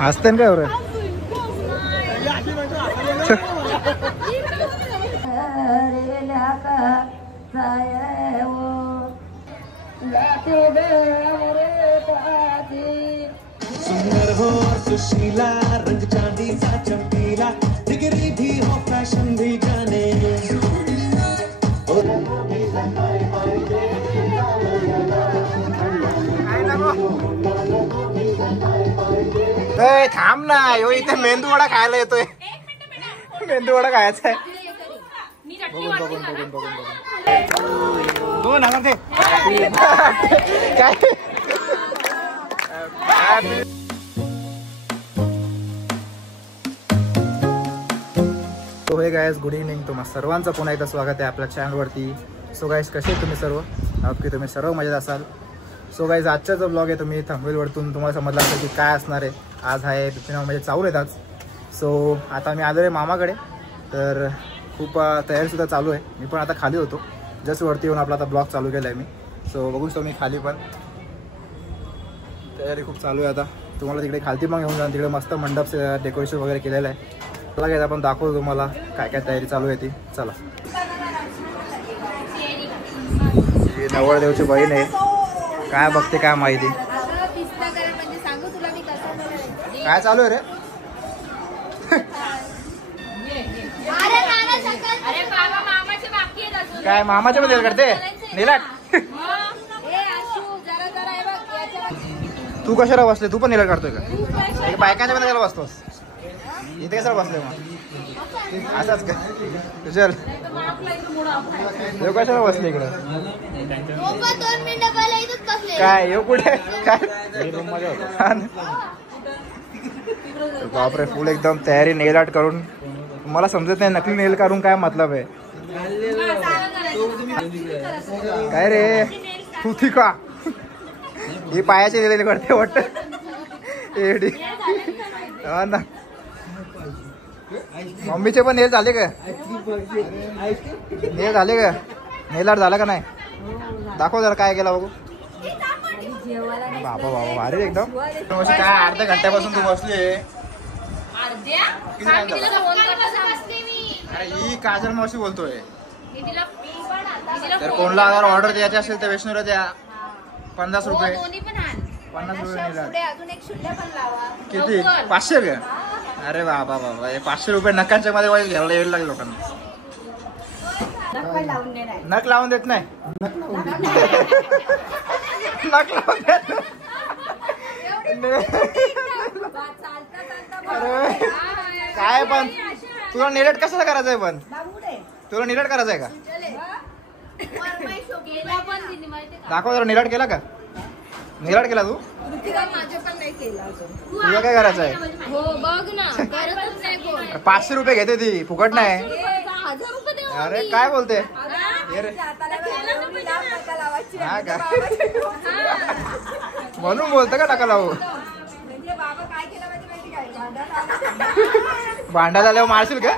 हसते ना काय बरं. सुंदर हो सुशीला रंग चांदी सा चमकीला डिग्री भी हो फैशन भी जाने थांब ना. यो इथे मेंदू वडा खायला येतोय. मेंदू वडा खायचा आहे. बघून हो ना ते काय. तो हे गायस, गुड इव्हनिंग. तुम्हाला सर्वांचं पुन्हा एकदा स्वागत आहे आपल्या चॅनलवरती. सो गायस, कसे तुम्ही सर्व? की तुम्ही सर्व मजेत असाल. सो गायस, आजचा जो ब्लॉग आहे तुम्ही थंबनेलवरतून तुम्हाला समजला असेल की काय असणार आहे. आज आहे 15 म्हणजे चालू आहेत आज. सो आता मी आलो आहे मामाकडे. तर खूप तयारीसुद्धा चालू आहे. मी पण आता खाली होतो, जस्ट वरती येऊन आपला आता ब्लॉग चालू केला आहे मी. सो बघू शकतो मी खाली पण तयारी खूप चालू आहे. आता तुम्हाला तिकडे खालती पण घेऊन जा. तिकडे मस्त मंडप डेकोरेशन वगैरे केलेलं आहे. चला काय आपण दाखवतो तुम्हाला काय काय तयारी चालू आहे ती. चला. ही नवरदेवची बहीण आहे. काय बघते काय माहिती. काय चालू आहे रे? काय मामाच्या मध्ये करते निलाट? तू कशाला बसले? तू पण निलाट काढतोय का? बायकांच्या मध्ये त्याला बसतोस इथे कशाला बसले मग? असंच का? चल कशाला बसले इकडं? काय येऊ कुठे काय? बापरे, फुल एकदम तयारी नेल आर्ट करून. मला समजत नाही नकली नेल काढून काय मतलब आहे. काय रे तू ती का? ही पायाचे नेल करते वाटत. एडी हा ना. मम्मीचे पण नेल झाले का? नेल झाले का? नेल आर्ट झाला का नाही? दाखव जरा काय केला बघू. बाबा बाबा भारी एकदम. काय अर्ध्या घंट्यापासून तू बसली. अरे ही काजल मावशी बोलतोय. तर कोणला अगर ऑर्डर द्यायची असेल तर वैष्णूला द्या. 50 रुपये. 50 रुपये. किती? 500 का? अरे बाबा बाबा, 500 रुपये नकांच्या मध्ये वाईट घ्यायला यायला लागेल लोकांना. नक लावून देत नाही. नक लावून देत. अरे काय पण तुला निलट कशाला करायचं आहे? पण तुला निलट करायचं आहे का? दाखव जरा. निलट केला का? निलट केला तू? तुला काय करायचं आहे? 500 रुपये घेते ती, फुकट नाही. अरे काय बोलते? हा का? म्हणून बोलतं का नका लावू? भांडायला आल्यावर मारशील का?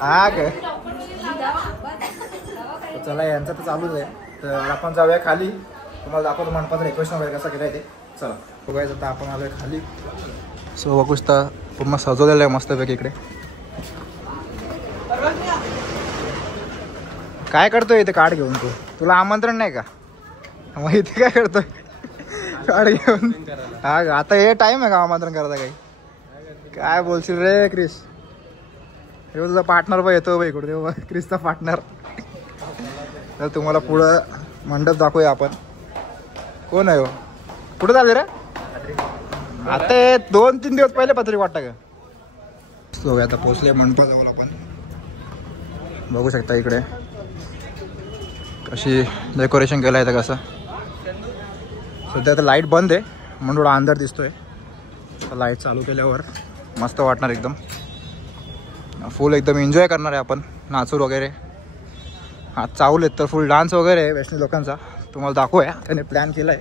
हा का? चला, यांचं तर चालूच आहे. तर आपण जाऊया खाली. तुम्हाला दाखवतो मंडपाचं डेकोरेशन वगैरे कसं केलं ते. चला बघायचं. तर आपण आलोय खाली. सो बघूच तर पूर्ण सजवलेलं आहे मस्तपैकी इकडे. काय करतोय इथे कार्ड घेऊन? तुला आमंत्रण नाही का? मग इथे काय करतोय कार्ड घेऊन? हा का? आता हे टाइम आहे का आमंत्रण करायचं? काही काय बोलशील रे क्रिस? हे तुझा पार्टनर पण येतो बाई इकडे. तेव्हा क्रिसचा पार्टनर. तर तुम्हाला पुढं मंडप दाखवूया आपण. कोण आहे हो? कुठं चालले रे? आता 2-3 दिवस पहिले पत्रिका वाटतं का? सो आता पोचले मंडपाजवळ आपण. बघू शकता इकडे कशी डेकोरेशन केलं आहे. तर कसं सध्या आता लाईट बंद आहे म्हणून थोडा अंधार दिसतोय. लाईट चालू केल्यावर मस्त वाटणार एकदम. फुल एकदम एन्जॉय करणार आहे आपण. नाचूर वगैरे हा चावल आहेत तर फुल डान्स वगैरे आहे वैष्णवी लोकांचा. तुम्हाला दाखवूया. त्याने प्लॅन केला आहे.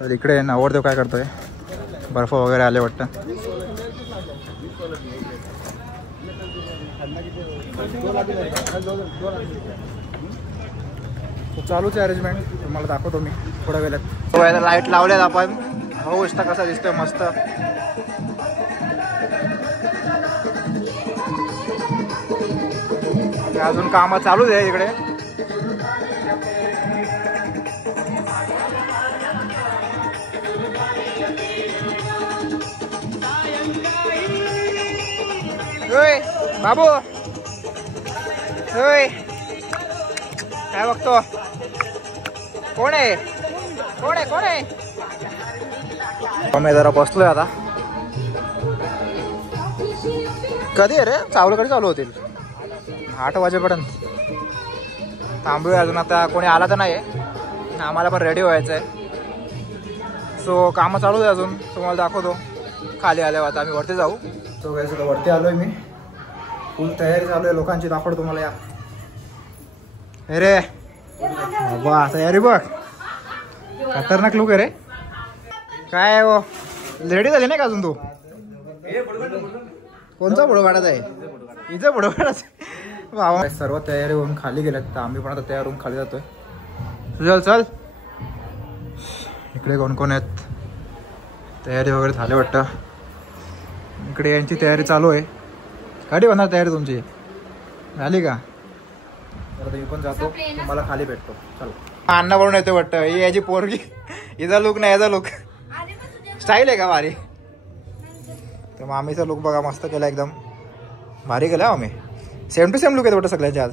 तर इकडे नवरदेव काय करतोय? बर्फ वगैरे आले वाटतं. चालूच आहे अरेंजमेंट, तुम्हाला दाखवतो मी थोड्या वेळात. लाईट लावल्यात आपण, हो इष्ट कसा दिसतोय मस्त. अजून काम चालूच आहे इकडे. होय बाबू, होय काय बघतो? कोण आहे कोण आहे कोण आहे? मी जरा बसलोय आता. कधी आहे रे चावलं? कधी चालू होतील? 8 वाजेपर्यंत थांबूया अजून. आता कोणी आला तर नाही, आम्हाला पण रेडी व्हायचं आहे. सो कामं चालू आहे अजून, तुम्हाला दाखवतो खाली आल्यावर. आता आम्ही वरती जाऊ. सो काय वरती आलोय मी, फुल तयारी चालू आहे लोकांची. दाखवतो तुम्हाला. या अरे बाबा तयारी बघ, खतरनाक लुक आहे रे. काय हो रेडी झाली नाही का अजून? तू कोणता फोटो काढायचा आहे? हिचा फोटो काढायचा बाबा. सर्व तयारी होऊन खाली गेल्यात, तर आम्ही पण आता तयार होऊन खाली जातोय. चल चल, इकडे कोण कोण आहेत? तयारी वगैरे झाली वाटतं. इकडे यांची तयारी चालू आहे. कधी होणार तयारी तुमची? झाली का? तर मी पण जातो, तुम्हाला खाली भेटतो. चल. अण्णा बनवून येते वाटतं. ही याची पोरगी, हिचा लुक नाही याचा लुक. स्टाईल आहे का भारी? तर मामीचा लुक बघा मस्त केला, एकदम भारी केला. मम्मी सेम टू सेम लुक आहे वाटतं सगळ्यांच्या आज.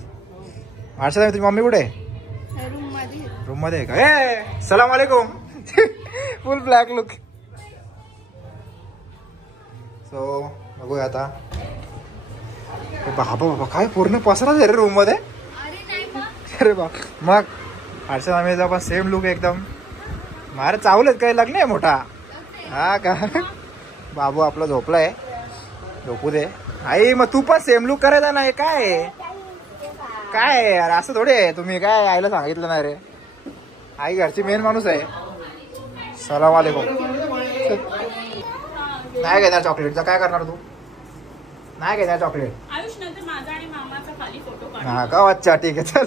हर्षदा तुझी मम्मी कुठे आहे? रूम मध्ये आहे का? ए सलाम वालेकुम. फुल ब्लॅक लुक. सो बघूया आता. बाबा बाबा काय पूर्ण पसराच आहे रे रूम मध्ये. अरे बा मग हर्षद आम्हीचा पण सेम लुक एकदम. मारे चावलेत काय? लग्न आहे मोठा हा का? बाबू आपला झोपलाय, झोपू दे. आई मग तू पण सेम लुक करायचा नाही काय? काय यार असं थोडे आहे. तुम्ही काय आईला सांगितलं नाही रे? आई घरची मेन माणूस आहे. सलाम वालेकुम. नाही घेणार चॉकलेटचा, काय करणार तू? नाही घेणार चॉकलेट? हा का? अच्छा ठीक आहे चल.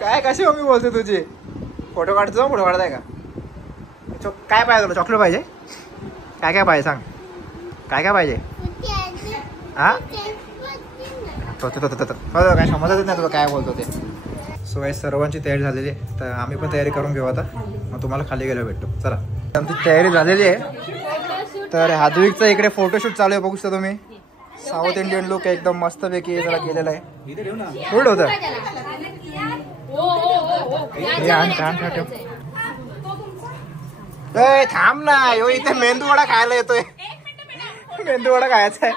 काय कशी मम्मी बोलते तुझी? फोटो काढतो, फोटो काढताय का? काय पाहिजे तुला? चॉकलेट पाहिजे? काय काय पाहिजे सांग, काय काय पाहिजे? हा काय समजतच नाही तुला काय बोलतो ते. सो या सर्वांची तयारी झालेली आहे, तर आम्ही पण तयारी करून घेऊ आता. मग तुम्हाला खाली गेलो भेटतो. चला. आमची तयारी झालेली आहे. तर हादविकचा इकडे फोटोशूट चालू आहे, बघू शकता तुम्ही. साऊथ इंडियन लुक एकदम मस्तपैकी जरा केलेला आहे. कुठं होतं? थांब ना, यो इथे मेंदूवडा खायला येतोय. मेंदूवडा खायचा आहे.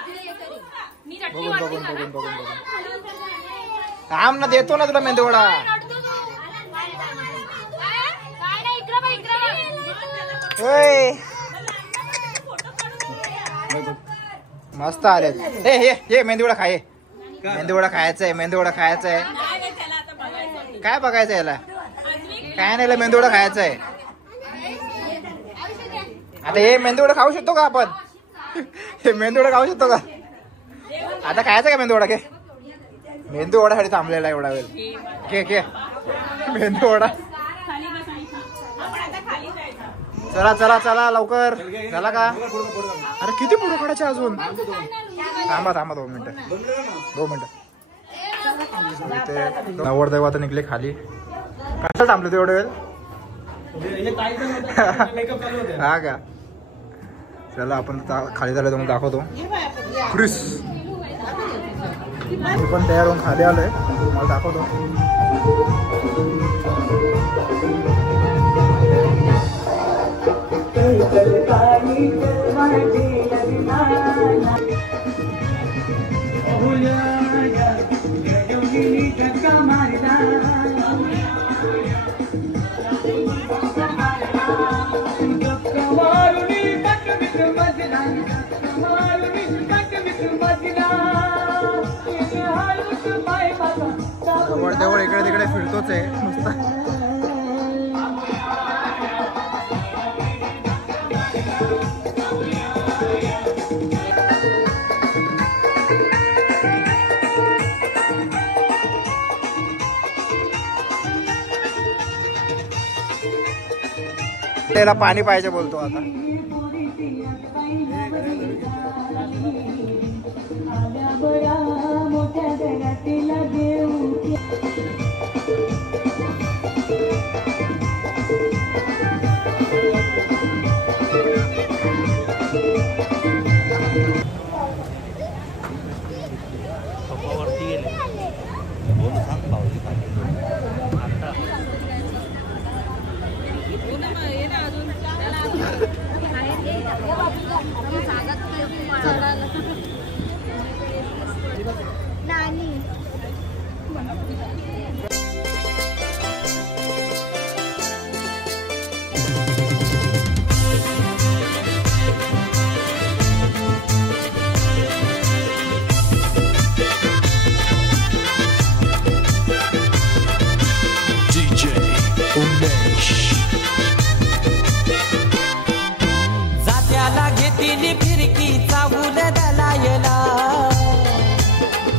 बघून बघून बघून बघून बघून थांब ना, देतो ना तुला मेंदूवडा. मस्त आले. हे मेंदूवडा खाये, मेंदूवडा खायचा आहे, मेंदूवडा खायचा आहे. काय बघायचं याला? काय नाही, मेंदूवडा खायचा आहे. आता हे मेंदूवडा खाऊ शकतो का आपण? हे मेंदूवडा खाऊ शकतो का? आता खायचा का मेंदूवडा? घे, मेंदूवडासाठी थांबलेला एवढा वेळ. घे घे मेंदूवडा. चला चला चला लवकर. झाला का? अरे किती पुढे काढायचे अजून? थांबा थांबा 2 मिनिटं, 2 मिनिटं. इथे नवरदेव आता निघले खाली. कसं थांबले ते एवढं वेळ? हा का? चला आपण खाली झालं तुम्हाला दाखवतो. क्रिस मी पण तयार होऊन खाली आलोय, मला दाखवतो. जवळ इकडे तिकडे फिरतोच आहे नुसता. त्याला पाणी पाहिजे बोलतो आता. जात्याला घेतली फिरकी चावून दलायला,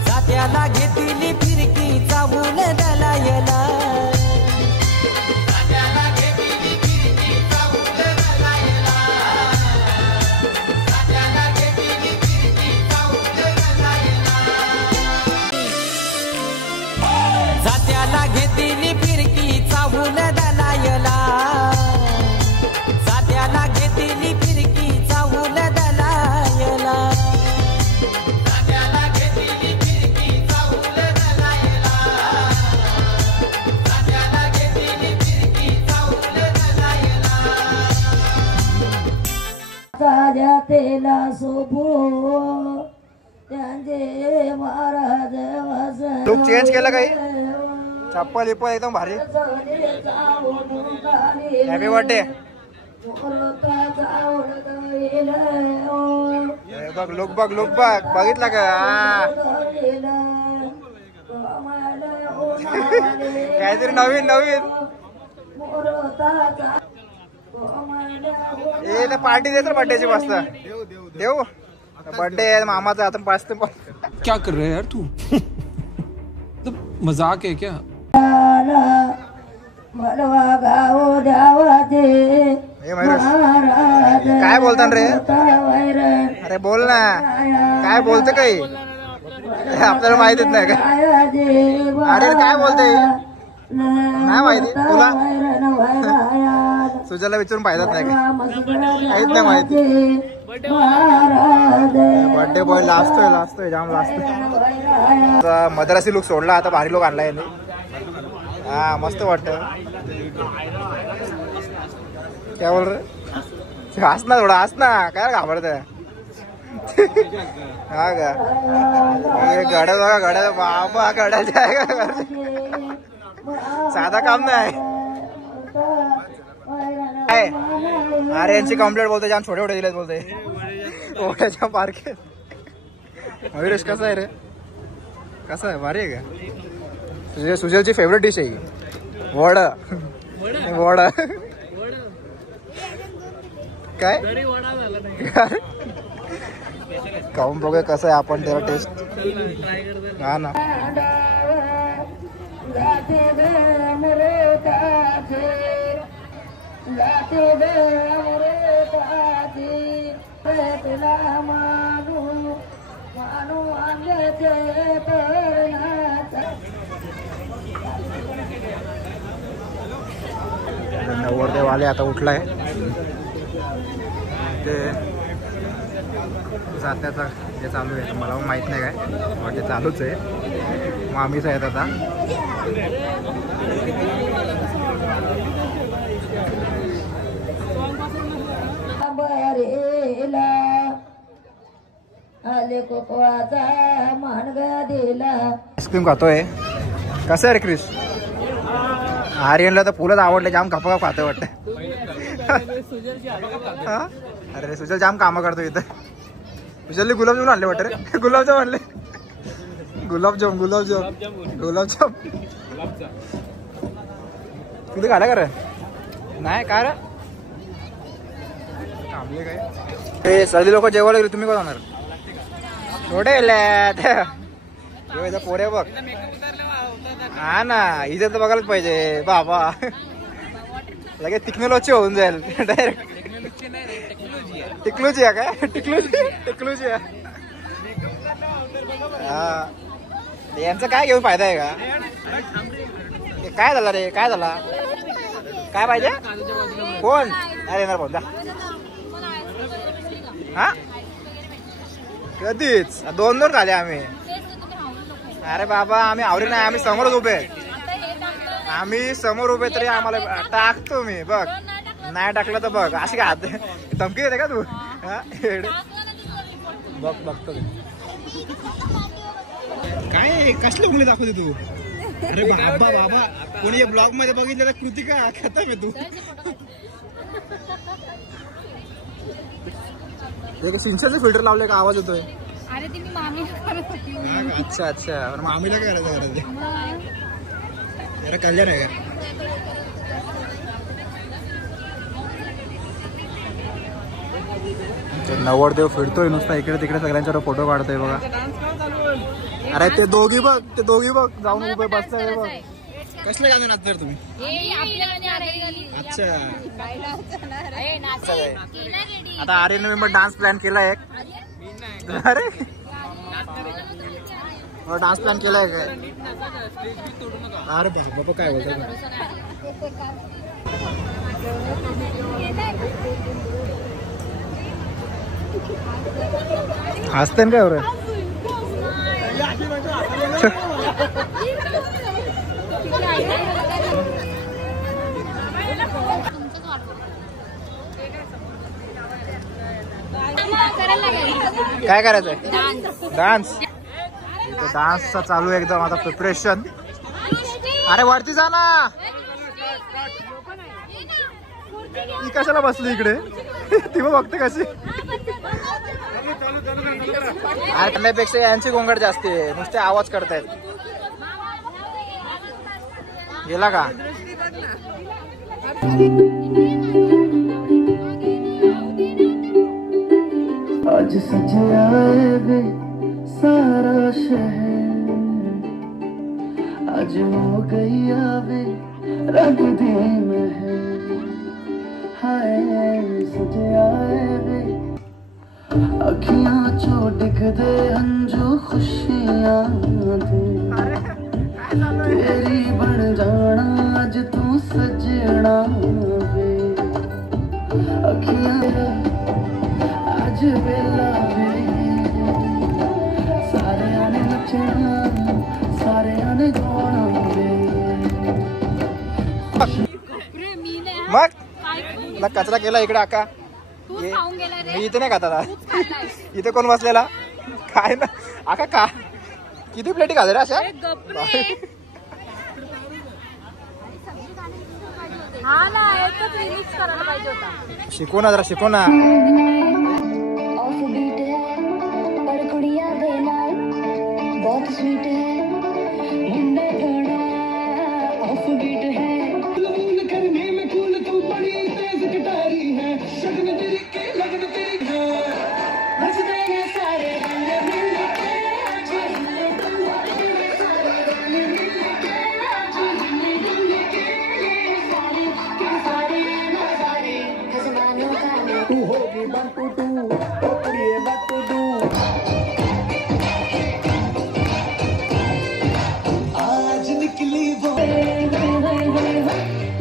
जात्याला घेतली फिरकी चावून दलायला, जात्याला घेतली फिरकी चावून दलायला, जात्याला घेतली फिरकी चावून दलायला, जात्याला घेतली फिरकी चावून दलायला, जात्याला घेतली फिरकी चावून दलायला, जात्याला घेतली फिरकी चावून दलायला, जात्याला घेतली फिरकी चावून दलायला. ताज्या तेला सोबो त्यांचे महाराज वसन लुक चेंज केला काही? चप्पल विप्पल एकदम भारी. Happy birthday. बघ लुक बघ लुक बघ, बघितला का? काहीतरी नवीन नवीन. ए तर पार्टी दे तर बर्थडेची मस्त. देऊ बर्थडे मामाचा आता पाच ते. क्या कर रहे हैं यार तू? तो मजाक है क्या? काय बोलता रे? अरे बोल ना, काय बोलतं काही आपल्याला माहितीच नाही का? अरे काय बोलते नाही माहिती तुला? सुजाला विचारून पाहिजेच नाही का? काहीच नाही माहिती. बर्थडे बॉय लाजतोय जाम लाजतोय. मद्रासी लुक सोडला, आता भारी लुक आणलाय. हा मस्त वाटत. काय बोल रे? हस ना थोडा, हस ना, काय घाबरत? हा का गड्या बघा, गड्या बाबा, गड्याच्या आहे का? साधा काम नाही. अरे यांची कंप्लेंट बोलते, जाम छोटे छोटे दिलेत बोलते ओढ्याच्या पार्केत. मयुरेश कसा आहे रे? कसा आहे? भारी आहे का? सुजलची फेवरेट डिश आहे वड. वड काय खाऊन बघूया कसं आहे आपण त्याला टेस्ट. हा ना. नवरदेवाले आता उठलाय. ते जात्याचा जे चालू आहे मला पण माहित नाही काय, पण ते चालूच आहे. मामीच आहेत आता. आईस्क्रीम खातोय. कसं आहे रे क्रिस? आर्यनला तर फुलच आवडले, जाम खपा खातोय वाटतं. अरे सुजल जाम कामं करतो इथं. सुजलने गुलाबजामुन आणले वाटतं रे. गुलाबजाम आणले. गुलाबजाम गुलाबजाम गुलाबजाम तिथे काढा का रे? नाही काय रे थांबले काय? ते सगळी लोक जेवायला गेले, तुम्ही काय जाणार? थोडे पोरे बघ. हा ना, इथे तर बघायलाच पाहिजे बाबा. लगेच टेक्नॉलॉजी होऊन जाईल डायरेक्ट. टेक्नॉलॉजी आहे काय? टेक्नॉलॉजी आहे. हा यांचं काय घेऊन फायदा आहे का? काय झालं रे? काय झाला? काय पाहिजे? कोण नाही येणार भाऊ? हा कधीच 2-2 झाले आम्ही. अरे बाबा आम्ही आवरे नाही, आम्ही समोरच उभे. आम्ही समोर उभे तरी आम्हाला टाकतो मी. बघ नाही टाकलं तर बघ. अशी काय हात धमकी देते का तू? बघ बघतो काय कसले उंगली दाखवते तू? अरे बाबा बाबा कोणी ब्लॉग मध्ये बघितलं तर कृतिका खतम आहे तू. सिंचरचं फिल्टर लावलंय का? आवाज येतोय. अरे ती मी मामीला करत होती. अच्छा अच्छा मामीला काय करायचं? जरा कल्याण आहे का? नवरदेव फिरतोय नुसता इकडे तिकडे सगळ्यांच्या फोटो काढतोय बघा. अरे ते दोघी बघ जाऊन उभे बसताय बघ. कसले गाणे नाचणार तुम्ही? अच्छा आता आर्यन मी डान्स प्लॅन केला एक. अरे डान्स प्लॅन केलाय काय? अरे बाबा काय बोलतोय? हसते काय बरं? काय करायचंय? डान्स. डान्सचा चालू आहे एकदम आता प्रिपरेशन. अरे वरती जा ना. ती कशाला बसली इकडे? ती मग बघते कशी. करण्यापेक्षा यांची गोंगाट जास्त आहे. नुसते आवाज करतायत. गेला का? आज सजया वे सारा शहर, आज हो गई आवे रंग दी महर. हाय सजया वे अखियां चो दिखदे हंजू खुशियां दे. तेरी बन जाना अज तू सजना वे. अखियां अज वेला वे. सारे आने नचना सारे आने गाना वे. मग कचरा केला इकडे आका. मी इथे नाही खात आता. इथे कोण बसलेला? काय ना आका का किती प्लेटी खाल्ल्या रे अशा? शिकव ना जरा शिकव ना. पर कुड़िया दे नाल बहुत स्वीट है. मुंडा थोड़ा ऑफ बीट है. करने में कूल तू बड़ी तेज कटारी है. शगन तेरी के लगन तेरी है. हंसते हैं सारे रंग मिल के आज हिले डुल के. सारे रंग मिल के आज हिले डुल के. ये सारे के सारे नजारे खजमानों का ने. तू होगी बापू तू ये बापू तू. आज निकली वो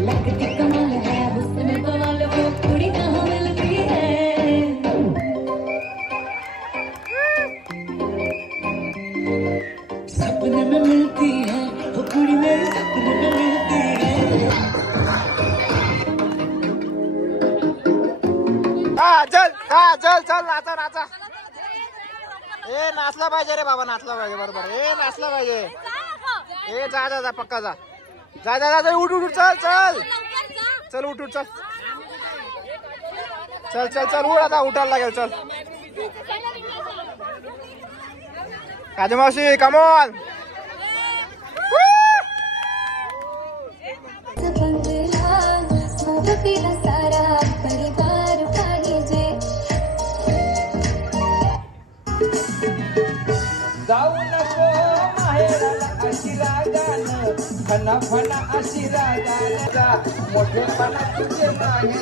लगती कमाल है हुस्न कमाल. वो कुड़ी कहाँ मिलती है? सपने में मिलती है वो कुड़ी मेरे सपने में मिलती है. चल नाचा नाचा. ए नाचला पाहिजे रे बाबा. नाचला पाहिजे बरोबर. ए नाचला पाहिजे. ए जा जा जा पक्का जा. जा जा जा उठ उठ चल चल चल उठ उठ चल चल चल चल उठ आता. उठायला लागेल चल. काजू मावशी कमॉन. सारा परिवार पाहिजे. जाऊ नको माहेराला अशी रागानं. फणा अशी राजा मोठेपणा तुझे नाही.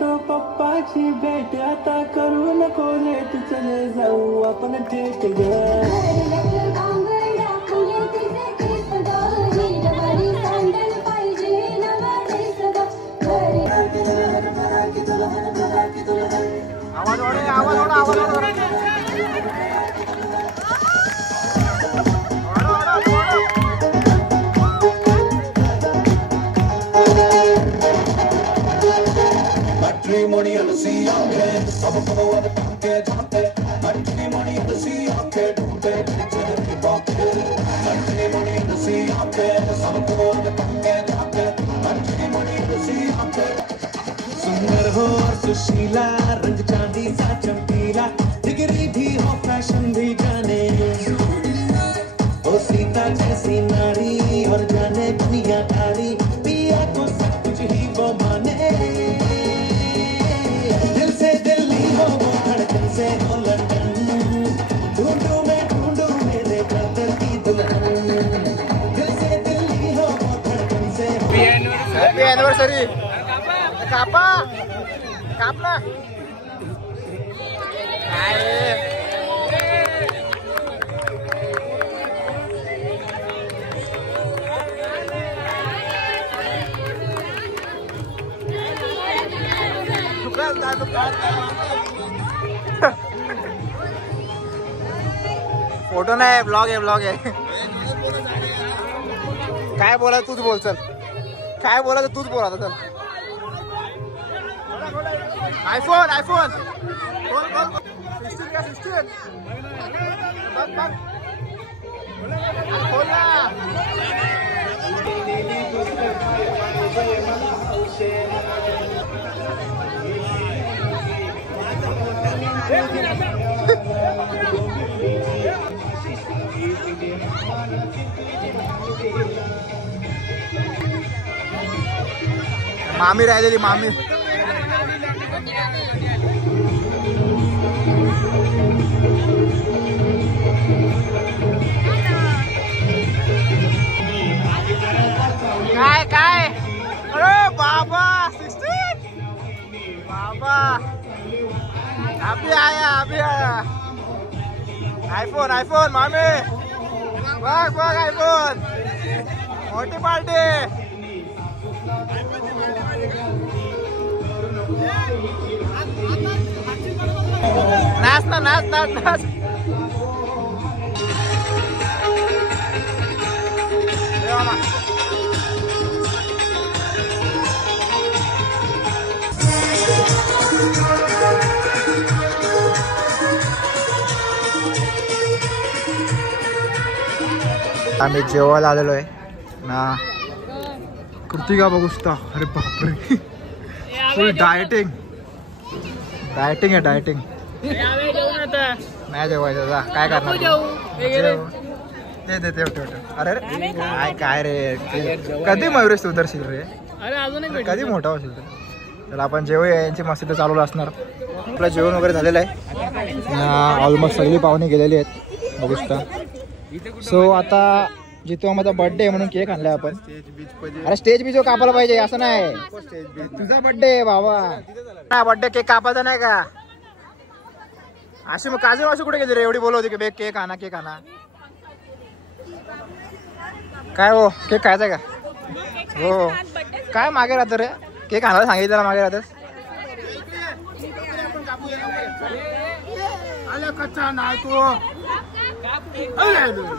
तो पप्पाची भेट आता करू नको लेट चले जाऊ आपण थेट Money on the sea, okay. Some of the water, okay, okay. Money on the sea, okay. Money on the sea, okay. Some of the water, okay, okay. Money on the sea, okay. सुंदर हो और सुशीला, रंग चांदी सा चमकीला, degree भी हो fashion भी जाने. ओ सीता जैसी नारी और जाने दुनिया तारी, पिया को सब कुछ ही वो माने. से हो लंदन ढूंढूं मैं ढूंढूं मेरे ब्रदर की दुल्हन. दिल से दिल्ली हो धड़कन से. Happy anniversary. कापा कापना फोटो नाही, ब्लॉग आहे ब्लॉग आहे. काय बोला तूच बोल. चल काय बोला तूच बोल आता. चल आयफोन आयफोन 16 मामी राहिलेली मामी. काय काय अरे बाबा 16 बाबा. अभी आया आयफोन आयफोन मामी. बघ बघ आयफोन. मोठी पार्टी. नाच ना नाच नाच नाच. आम्ही जेवायला आलेलो आहे ना. कृतिका बघू शकता. अरे बापरे फुल डायटिंग डायटिंग आहे डायटिंग. नाही जेवायचं जा काय करणार. ते अरे काय काय रे. कधी मयुरेश उतरशील रे. कधी मोठा होशील रे. तर आपण जेवूया. यांची मस्ती चालू असणार. आपलं जेवण वगैरे झालेलं आहे. ऑलमोस्ट सगळी पाहुणे गेलेली आहेत बघू शकता. सो आता जितू माझा बर्थडे म्हणून केक आणलाय आपण. अरे स्टेज बीज कापायला पाहिजे असं नाही. तुझा बर्थडे बाबा. नाही बर्थडे केक कापायचा नाही का. अशी मग काजू वाशी कुठे गेली रे. एवढी बोलवती की बे केक आणा केक आणा. काय हो केक खायचा का. हो काय मागे राहतं रे. केक आणायला सांगितलं मागे राहत. कच्चा नाही तू.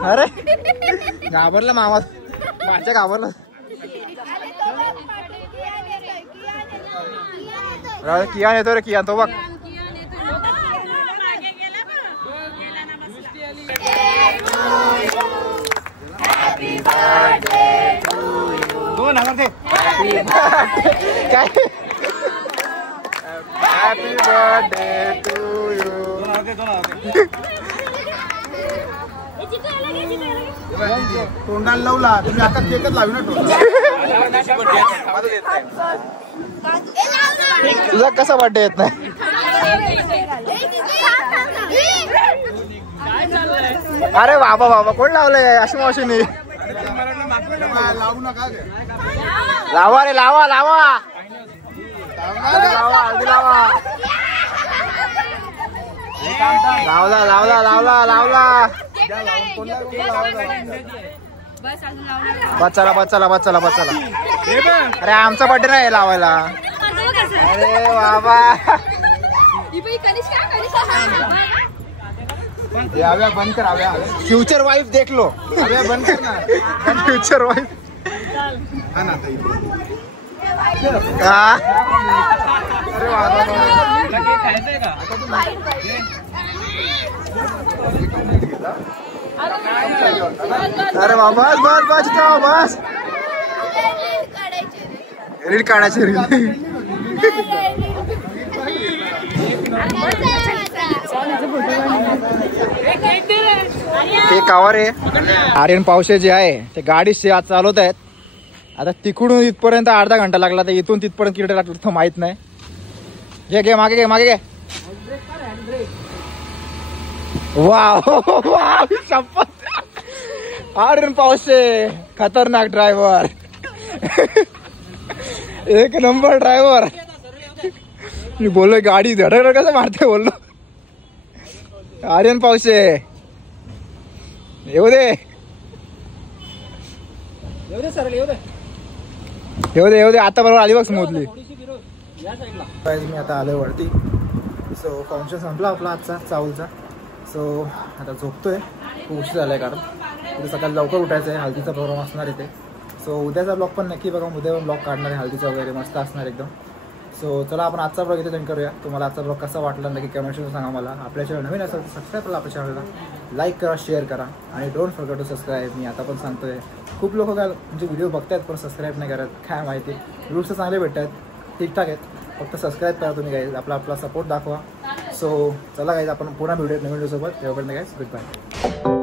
अरे घाबरला मामा. माझ्या घाबरला. कियान येतो रे. कियान तो बघ. Happy birthday to you. तोंडाला लावला तुम्ही आता केकच लावी ना तुझा कसा बर्थडे येत नाही अरे बाबा बाबा कोण लावलंय अशी मावशीने लावू नका लावा रे लावा लावा लावला लावला लावला लावला बस चला बस चला बस चला बस चला अरे आमचा बर्थडे नाही लावायला अरे बाबा आव्या बंद कर आव्या फ्यूचर वाइफ देख लो आव्या बंद कर ना फ्यूचर वाइफ हा ना अरे अरे बाबा बस बस बस रील काढायची रील ते कावर आहे आर्यन पावशे जे आहे ते गाडी आज चालवत आहेत आता तिकडून इथपर्यंत अर्धा घंटा लागला तर इथून तिथपर्यंत किती लागलं माहित नाही घे घे मागे घे मागे घे वाह शपथ आर्यन पावशे खतरनाक ड्रायव्हर एक नंबर ड्रायव्हर मी बोललो गाडी धडक कसं मारते बोललो आर्यन पावशे येऊ दे येऊ दे आता बरोबर आली बघ स्मूथली मी आता आलोय वरती सो फंक्शन संपला आपला आजचा चावलचा सो आता झोपतोय खूप उशीर झालाय कारण उद्या सकाळी लवकर उठायचं आहे हल्दीचा प्रोग्राम असणार इथे सो उद्याचा ब्लॉग पण नक्की बघा उद्या पण ब्लॉग काढणार आहे हल्दीचा वगैरे मस्त असणार एकदम सो चला आपण आजचा ब्लॉग इथे जॉईन करूया तुम्हाला आजचा ब्लॉग कसा वाटला नक्की कमेंटमध्ये सांगा मला आपल्या चॅनल नवीन असेल सबस्क्राईब करा आपल्या चॅनलला लाईक करा शेअर करा आणि डोंट फॉरगेट टू सबस्क्राईब मी आता पण सांगतोय खूप लोक काय म्हणजे व्हिडिओ बघतायत पण सबस्क्राईब नाही करत काय माहिती व्ह्यूज तर चांगले भेटत आहेत ठीकठाक आहेत फक्त सबस्क्राईब करा तुम्ही गाईज आपला सपोर्ट दाखवा सो चला गाईज आपण पुन्हा व्हिडिओ नवीन व्हिडिओसोबत तेव्हापर्यंत गाईज गुड बाय